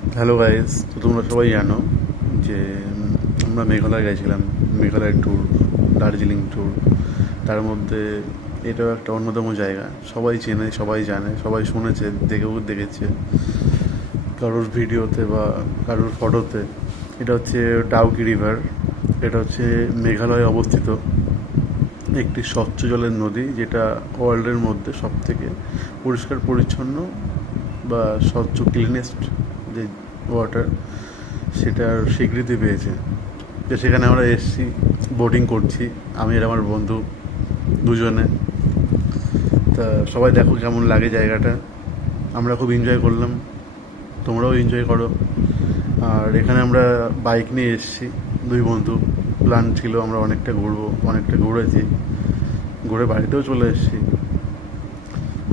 Hello guys, তো তোমরা সবাই জানো যে আমরা মেঘালয় গেছিলাম। মেঘালয়ের ট্যুর, দার্জিলিং ট্যুর। তার মধ্যে এটাও একটা অন্যতম জায়গা। সবাই চেনে, সবাই জানে, সবাই শুনেছে, দেখেছে কারোর ভিডিওতে বা কারোর ফটোতে। এটা হচ্ছে ডাউকি রিভার। এটা হচ্ছে মেঘালয়ে অবস্থিত একটি স্বচ্ছ জলের নদী, যেটা ওয়ার্ল্ডের মধ্যে সবথেকে পরিষ্কার পরিচ্ছন্ন বা স্বচ্ছ ক্লিনেস্ট যে ওয়াটার, সেটার স্বীকৃতি পেয়েছে। তো সেখানে আমরা এসেছি, বোটিং করছি, আমি আর আমার বন্ধু দুজনে। তা সবাই দেখো কেমন লাগে জায়গাটা। আমরা খুব এনজয় করলাম, তোমরাও এনজয় করো। আর এখানে আমরা বাইক নিয়ে এসেছি, দুই বন্ধু। প্ল্যান ছিল আমরা অনেকটা ঘুরবো, অনেকটা ঘুরেছি, ঘুরে বাড়িতেও চলে এসেছি।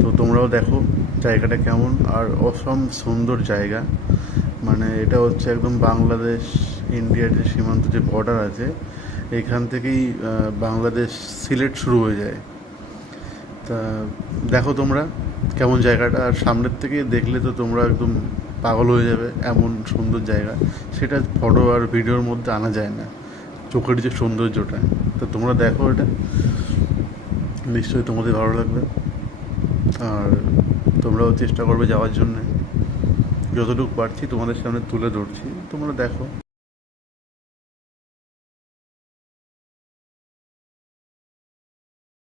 তো তোমরাও দেখো জায়গাটা কেমন, আর অসম সুন্দর জায়গা। মানে এটা হচ্ছে একদম বাংলাদেশ ইন্ডিয়ার যে সীমান্ত, যে বর্ডার আছে, এইখান থেকেই বাংলাদেশ সিলেট শুরু হয়ে যায়। তা দেখো তোমরা কেমন জায়গাটা, আর সামনের থেকে দেখলে তো তোমরা একদম পাগল হয়ে যাবে, এমন সুন্দর জায়গা। সেটা ফটো আর ভিডিওর মধ্যে আনা যায় না, চোখের যে সৌন্দর্যটা। তো তোমরা দেখো এটা, নিশ্চয়ই তোমাদের ভালো লাগবে। আর তোমরাও চেষ্টা করবে যাওয়ার জন্যে। যতটুকু পারছি তোমাদের সামনে তুলে ধরছি, তোমরা দেখো।